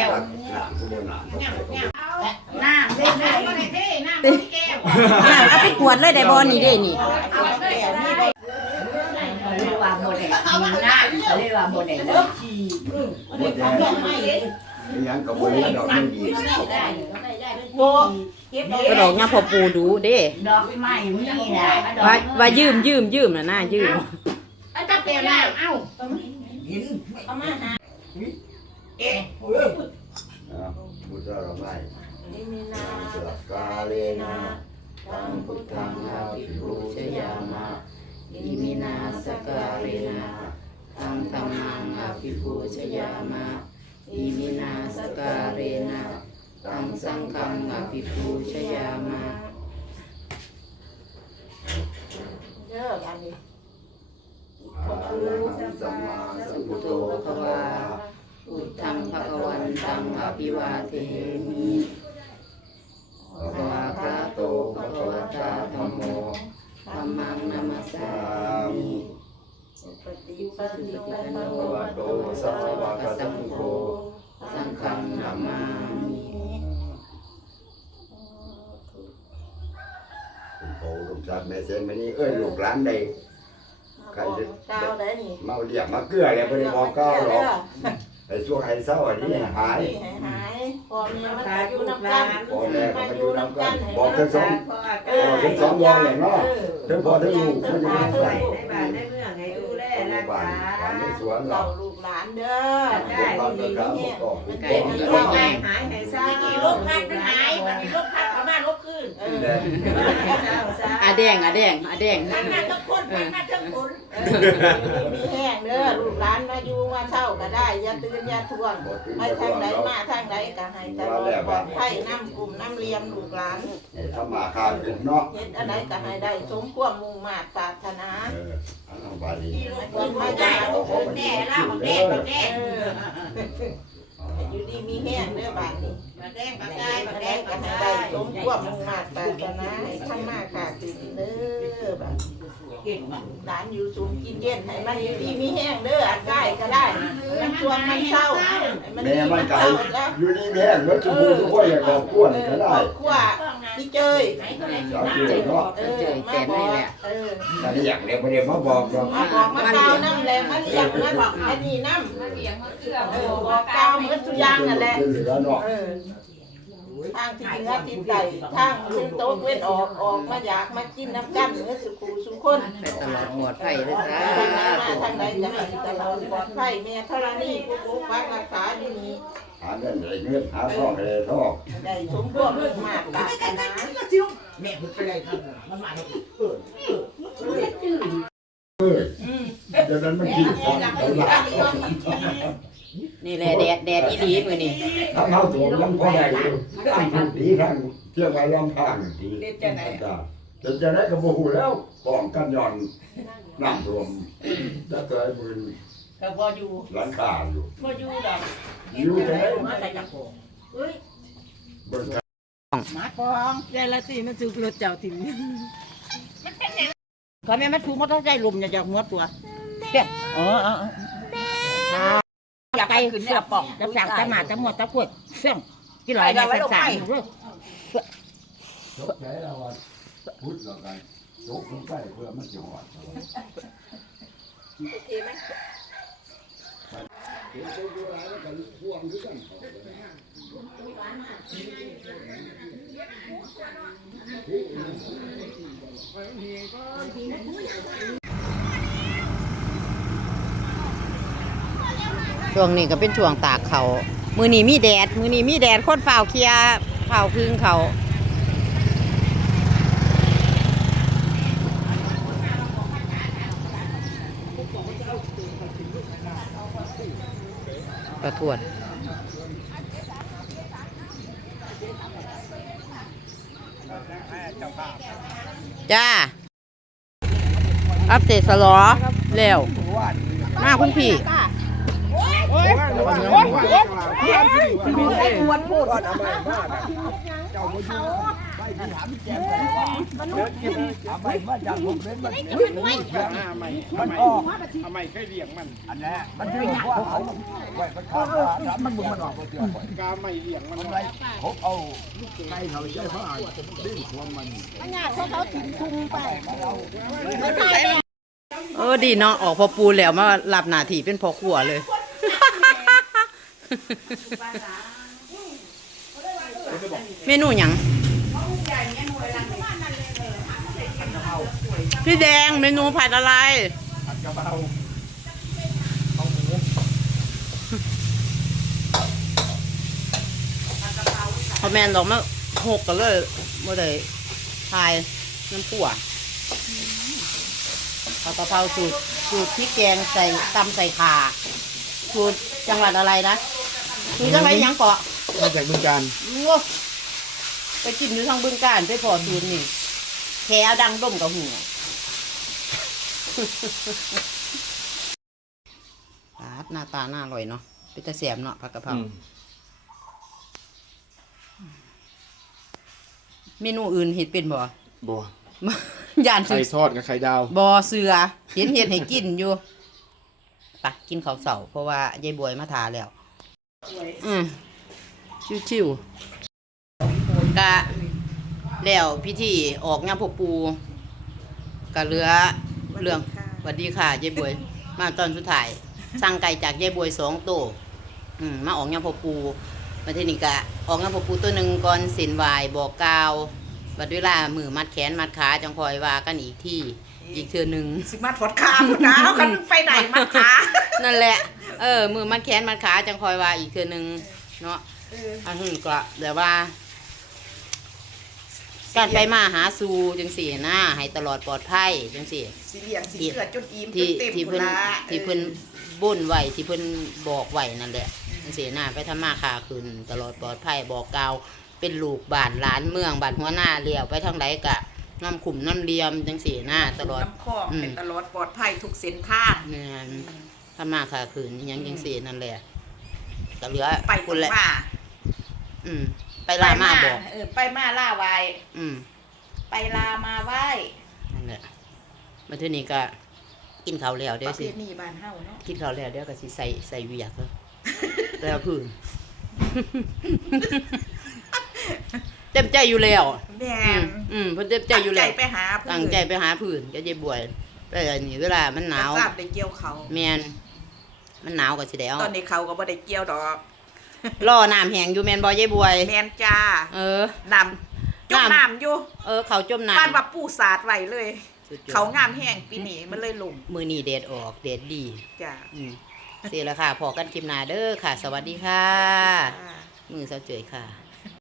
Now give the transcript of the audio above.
ก้วน้ำเด้น้ำก็ได้เท่น้ำก็ได้แก้วอะเอาไปกวดเลยได้บ่นี่เด้นี่เอาแก้วนี่ได้เรียกว่าโมเดลมีหน้าเขาเรียกว่าโมเดลหมดแล้วยังกับบริดอกไม่ดีโบเก็บก็ดอกยาพอปูดูเด้ดอกไม้มีนะว่าว่ายืมยืมยืมน่ะนะยืมเอาจับแก้วน้ำเอ้าเขามาหา บุตรเราไม่สลักกาเลนะตังพุทธังนาภิรูชยามะอิมินาสการินาตังธรรมังอภิปูชยามะอิมินาสการินาตังสังฆังอภิปูชยามะ เด้ออันนี้ อะระหังสัมมาสัมพุทโธ ภะคะวาอุทธังภะคะวันตังอ ภิวาเทมิภะคะวาคาโตภะคะวตาธัมโมธัมมังนัมสสามิปฏิปันโนภะคะวะโตสาวกสังโฆสังฆังนามามิคุณโตลูกชาติแม่เซนมานี่เอ้ยลูกหลานได้เก้าได้นี่ เมาเรียกมาเกลือแล้วบ่ได้บอกเก้าหรอก ไอ้ช่วงไอ้เศร้าอันนี้หายให้หายพอเมียมันตายอยู่น้ำกันพ่อแม่ก็มาอยู่นำกันบอกทั้งสองเออทั้งสองวงเลยเนาะทั้งพ่อทั้งลูกมันอยู่ทั้งนำพ่กันทั้งลูกในบ้านในเมืองให้ดูแลรักบ้านษาบ้านในสวนเราเราลูกหลานเด้อบ้านบ้านก็ครับก็มันก็เป็นมีที่โรเราคหายหายให้เศร้ากี่ลมพัดมันหายมันมีลมพัดเขามา ลบคืนเออแดงอาแดงอาแดงอาแดง มันมาทั้งคนมันมาทั้งคน มีแห้งเด้อลูกหลานมาอยู่มาเช่าก็ได้อย่าตื่นอย่าทวงไปทางไหนมาทางไหนก็ให้ตลอดปลอดภัยน้ำกลุ่มน้ำเลียมลูกหลานทำมาค้าขึ้นเนาะเฮ็ดอะไรก็ให้ได้สมความมุ่งมาตรปรารถนาเอออันนั้นบาดีที่ลมคนมาได้โอ้โหแน่ล่าแน่แน่ เออ อยู่ดีมีแห้งเนื้อบานนี้มาแดงปากกายมาแดงปากกายสมควบมมุ่งมาตารถนาให้ทำมาค้าขึ้นเด้อบ้านหลานอยู่สูงกินเย็นให้มันอยู่ดีมีแห้งเด้ออันได้ก็ได้มันชวนมันเศร้าให้มันแม่ดีมัมันนไก่ร้าแล้วอยู่นี่แม่รถชมพูทุกคนอยากขอบคุณก็ได้ ครัว พี่เจยสาวเจ๋งเนาะเออมาบอกเออแต่นี่อยกเรียกประเดี๋ยวมาบอกเนาะมาบอกมาเกาน้ำแรงมาเลี้ยงมาบอกอันนี้น้ำเออบอกเกาเหมือนทุกอย่างนั่นแหละเออทางที่เหนือที่ใต้ทางซึ่งโต๊ะเว้นออกออกมาอยากมากินน้ำกันเนื้อสุขูสุคนไปตลอดปลอดภัยเลยจ้าทางไหนจะให้ตลอดปลอดภัยแม่ธรณีผู้ปกปักรักษาอยู่นี่หาเงินได้เงินหาทองได้ทองได้สมความมุ่งมาตรปรารถนาแม่มันไปเลยครับมันมาเออเดี๋ยวนั้นมันกินของเดี๋ยวหลับนี่แหละแดดแดดอีหลีมื้อนี้ทำเฮาตัวมันพอได้อยู่ทั้งผู้ดีทั้งเที่ยวไว้ลำทางดีเด็ดจะไหนจ้ะเดี๋ยวจะได้กับบ่ฮู้แล้วป้องกันย้อนน้ำท่วมจะเกิดมื นก็บ่อยู่หลังคาอยู่บ่อยู่ดอกอยู่จังได๋มาแต่จักโกเอ้ยเบิ่งหมาฟองยายละตีมันจุกรถเจ้าถิ่นก็แม่มันถูกมอเตอร์ไซค์ลุมอย่าจากหัวตัวเสียอ๋ออ๋ออยากไปขึ้นเนี่ยปอกจะสั่งจะมาจะหมดจะขวดเสี่ยงกี่ร้อยเนี่ยสั่งสั่งเรื่องตกใจแล้วว่าพุดแล้วกันตกลงไปเพื่อมันสิฮอดโอเคมั้ย เห็นตัวอยู่หลายแล้วก็พ่วงคือกันช่วงนี้ก็เป็นช่วงตากเขา มือนี้มีแดด มือนี้มีแดดคนฝ่าวเคลียร์ฝ่าวพึ่งเขา ประทวดจ้า อัปเดตสลอเร็วมาคุณพี่ไอ้อวดพูดที่ถามแจ้า มันออกทำไมเคยเลี้ยงมันอันนี้มันชื่อว่าเขาไว้มันขาดถามมันบุมันออกเดียวกาไม่เลี้ยงมันทำไรเขาเอาไก่เขาใช้ผ้าดิ้นควงมันเออดีเนาะออกพอปูแล้วมารับหนาที่เป็นพอครัวเลยเมนูหยัง พี่แดงเมนูผัดอะไร ผัดกะเพราพอแมนดอกมาหกกันเลยบ่ได้ทายน้ำกั่วผัดกะเพราสูตรสูตรพริกแกงใส่ตำใส่ข่าสูตรจังหวัดอะไรนะมีจังหวัดหยังเกาะมาจากบึงการโว้ ไปกินอยู่ทางบึงการไปพอสูตรนี่แค่เอาดังด้มกับหัวปาดหน้าตาน่าอร่อยเนาะเป็นตะแสบเนาะผักกะเพราเมนูอื่นเห็ดเป็นบ่บัวย่านไข่ซื้อทอดกับไข่ดาวบ่เสือเห็นเห็ดให้กินอยู่ไปะกินข้าวเสาเพราะว่ายายบวยมาทาแล้ว อืมชิวๆ กะแล้วพิธีออกงานพวกปูกะเหลือเรื่องสวัสดีค่ะยายบวย มาตอนสุดท้ายสั่งไก่จากยายบวยสองตัวอืมมาออกงานพวกปูมาที่นี่กะออกงานพวกปูตัวหนึ่งก่อนสินวายบอกกล่าวบัดเวลามือมัดแขนมัดขาจังคอยว่ากันอีกที่อีกเทือหนึ่งสิมาถอดขาพุ่นนะเอากันไปไหนมาขานั่นแหละเออมือมัดแขนมัดขาจังคอยว่าอีกเทือหนึ่งเนาะอันนี้ก็เดี๋ยวว่า การไปมาหาสู่จังสี่นะให้ตลอดปลอดภัยจังสี่สิเลี้ยงสิเกิดจนอิ่มจที่นเต็มที่พุ่เพิ่นนละที่เพิ่นบ่นไหวที่เพิ่นบอกไหวนั่นแหละจังสี่นะไปทำมาค้าคืนตลอดปลอดภัยบอกกล่าวเป็นลูกบ้านหลานเมืองบ้านหัวหน้าเลี้ยวไปทางไหนกะน้ำขุมน้ำเลียมจังสี่นะตลอด น้ำคลองอืม เป็นตลอดปลอดภัยทุกเส้นทาง แม่นทำมาค้าคืนอิหยังจังสี่นั่นแหละก็เหลือไปคุณแหละมา อืมไปลามาบอกเออ ไปมาล่าไว้อืมไปลามาไหว้นั่นแหละมาเที่นี้ก็ กินข้าวแล้วปเดี๋ยวระเพสิ ณีบ้านเฮาเนาะกินข้าวแล้วเดี๋ยวก็สิใส่ใส่เวียกแล้วแล้วพื้น เต็มใจอยู่แล้ว แม่อืมนอืมเพิ่นเต็มใจอยู่ตั้แล้งวไปหาเพื่อนตั้งใจไปหาพื้นก็จะบวยไปอันนี้เวลามันหนาวทราบได้เกี่ยวเขา แม่นมันหนาวก็สิได้เอาตอนนี้เขาก็บ่ได้เกี่ยวดอก รอน้ำแห้งอยู่แม่นบ่ยายบวย แม่นจ้าเออ น้ำจมน้ำ น้ำอยู่เออ เขาจมน้ำบ้านว่าปูสาดไว้เลยสุดยอดเขางามแห้งปีนี้มันเลยลงมือนี้เดดออกเดดดี จ้าอืมเสียแล้วค่ะพอกันคลิปหน้าเด้อค่ะ สวัสดีค่ะ จ้า มือเสาเจยค่ะ